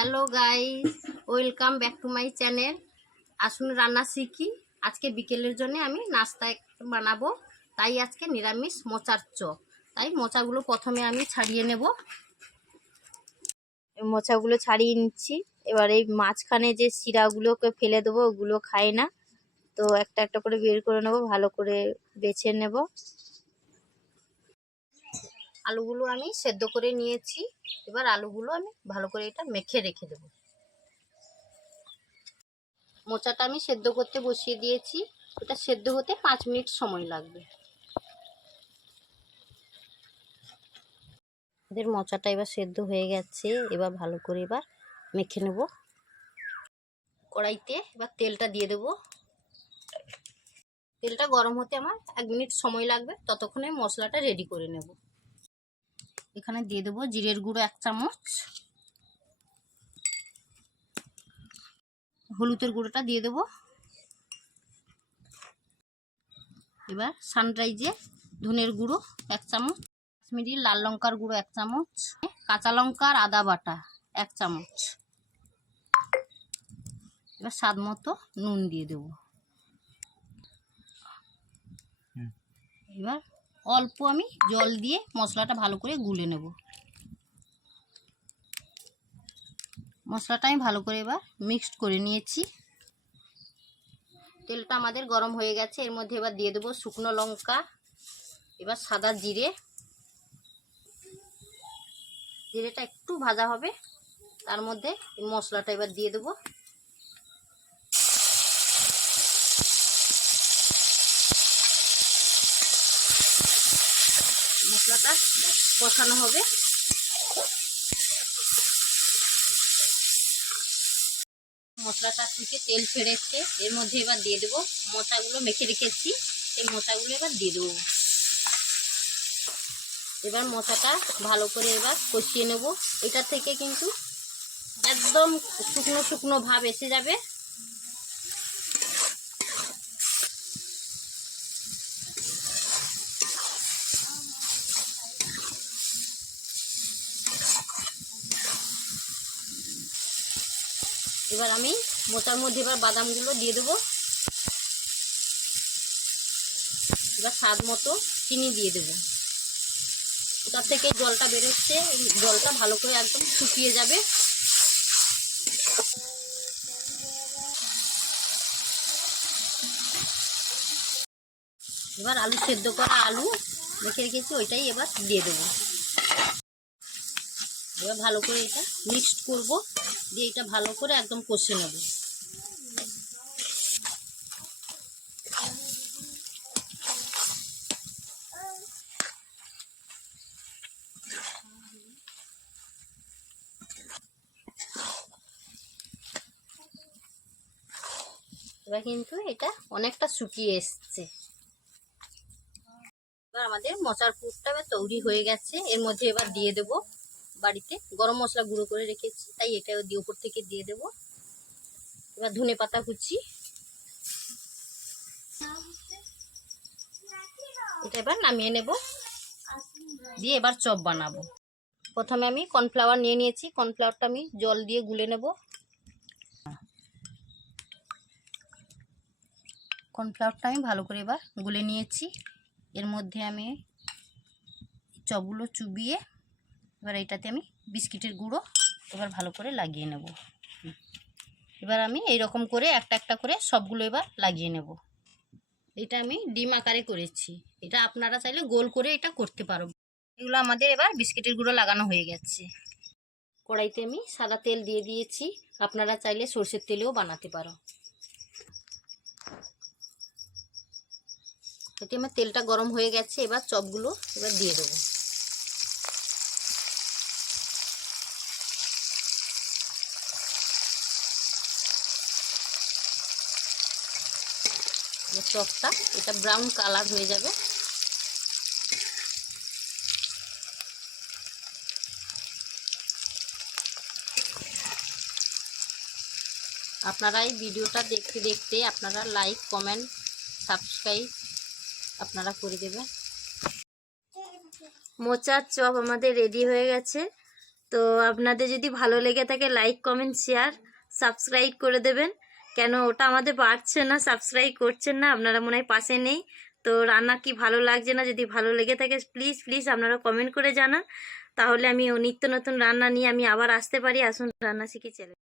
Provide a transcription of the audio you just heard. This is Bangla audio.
Hello guys welcome back to my channel আসুন রান্না শিখি। আজকে বিকেলের জন্য আমি নাস্তা বানাবো। তাই আজকে নিরামিষ মোচার চপ। তাই মোচাগুলো প্রথমে আমি ছাড়িয়ে নেব। মোচাগুলো ছাড়িয়ে নিচ্ছি। এবার এই মাঝখানে যে শিরাগুলোকে ফেলে দেবো, ওগুলো খায় না। তো একটা একটা করে বের করে নেব, ভালো করে বেছে নেব। আলুগুলো আমি সেদ্ধ করে নিয়েছি। এবার আলুগুলো আমি ভালো করে এটা মেখে রেখে দেব। মোচাটা আমি সেদ্ধ করতে বসিয়ে দিয়েছি। এটা সেদ্ধ হতে পাঁচ মিনিট সময় লাগবে। এদের মোচাটা এবার সেদ্ধ হয়ে গেছে। এবার ভালো করে এবার মেখে নেব। কড়াইতে এবার তেলটা দিয়ে দেব। তেলটা গরম হতে আমার এক মিনিট সময় লাগবে। ততক্ষণে মশলাটা রেডি করে নেব। এখানে দিয়ে দেবো জিরের গুঁড়ো এক চামচ। হলুদের গুঁড়োটা দিয়ে দেবো। এবার সানরাইজে ধনের গুঁড়ো এক চামচ কাশ্মীরি লাল লঙ্কার গুঁড়ো এক চামচ কাঁচা লঙ্কার আদা বাটা এক চামচ। এবার স্বাদ মতো নুন দিয়ে দেব। এবার অল্প আমি জল দিয়ে মশলাটা ভালো করে গুলে নেব। মশলাটা আমি ভালো করে এবার মিক্সড করে নিয়েছি। তেলটা আমাদের গরম হয়ে গেছে, এর মধ্যে এবার দিয়ে দেবো শুকনো লঙ্কা, এবার সাদা জিরে। জিরেটা একটু ভাজা হবে, তার মধ্যে মশলাটা এবার দিয়ে দেবো। মশলাটা কষানো হবে। মশলাটা থেকে তেল ছেড়েছে, এর মধ্যে এবার দিয়ে দেবো মোচাগুলো মেখে রেখেছি। এই মোচাগুলো এবার দিয়ে দেবো। এবার মশাটা ভালো করে এবার কষিয়ে নেব। এটা থেকে কিন্তু একদম শুকনো শুকনো ভাব এসে যাবে। এবার আমি মোচার মধ্যে এবার বাদামগুলো দিয়ে দেবো। এবার স্বাদ মতো চিনি দিয়ে দেবো। ওটার থেকে জলটা বেরোচ্ছে জলটা ভালো করে একদম শুকিয়ে যাবে। এবার আলু সেদ্ধ করা আলু রেখে রেখেছি, ওইটাই এবার দিয়ে দেবো। এবার ভালো করে এটা মিক্সড করব। দিয়ে এটা ভালো করে একদম কষে নেব। এবার কিন্তু এটা অনেকটা শুকিয়ে এসছে। এবার আমাদের মশার পুরটা তৈরি হয়ে গেছে। এর মধ্যে এবার দিয়ে দেব বাড়িতে গরম মশলা গুঁড়ো করে রেখেছি, তাই এটা দিয়ে উপর থেকে দিয়ে দেব। এবার ধনে পাতা কুচি। এটা এবার নামিয়ে নেব। দিয়ে এবার চপ বানাবো। প্রথমে আমি কর্নফ্লাওয়ার নিয়ে নিয়েছি, কর্নফ্লাওয়ারটা আমি জল দিয়ে গুলে নেব। কর্নফ্লাওয়ারটা আমি ভালো করে এবার গুলে নিয়েছি। এর মধ্যে আমি চপগুলো চুবিয়ে এবার এটাতে আমি বিস্কিটের গুঁড়ো এবার ভালো করে লাগিয়ে নেব। এবার আমি এই রকম করে একটা একটা করে সবগুলো এবার লাগিয়ে নেব। এটা আমি ডিম আকারে করেছি। এটা আপনারা চাইলে গোল করে এটা করতে পারো। এগুলো আমাদের এবার বিস্কিটের গুঁড়ো লাগানো হয়ে গেছে। কড়াইতে আমি সাদা তেল দিয়ে দিয়েছি। আপনারা চাইলে সর্ষের তেলেও বানাতে পারো। এতে আমার তেলটা গরম হয়ে গেছে। এবার চপগুলো এবার দিয়ে দেবো। চপটা এটা ব্রাউন কালার হয়ে যাবে। আপনারা এই ভিডিওটা দেখতে দেখতে আপনারা লাইক কমেন্ট সাবস্ক্রাইব আপনারা করে দেবেন। মোচার চপ আমাদের রেডি হয়ে গেছে। তো আপনাদের যদি ভালো লেগে থাকে লাইক কমেন্ট শেয়ার সাবস্ক্রাইব করে দেবেন। কেন ওটা আমাদের বাড়ছে না সাবস্ক্রাইব করছেন না, আপনারা মনে হয় পাশে নেই। তো রান্না কি ভালো লাগছে না, যদি ভালো লেগে থাকে প্লিজ প্লিজ আপনারা কমেন্ট করে জানান। তাহলে আমি ও নিত্য নতুন রান্না নিয়ে আমি আবার আসতে পারি। আসুন রান্না শিখি চ্যানেল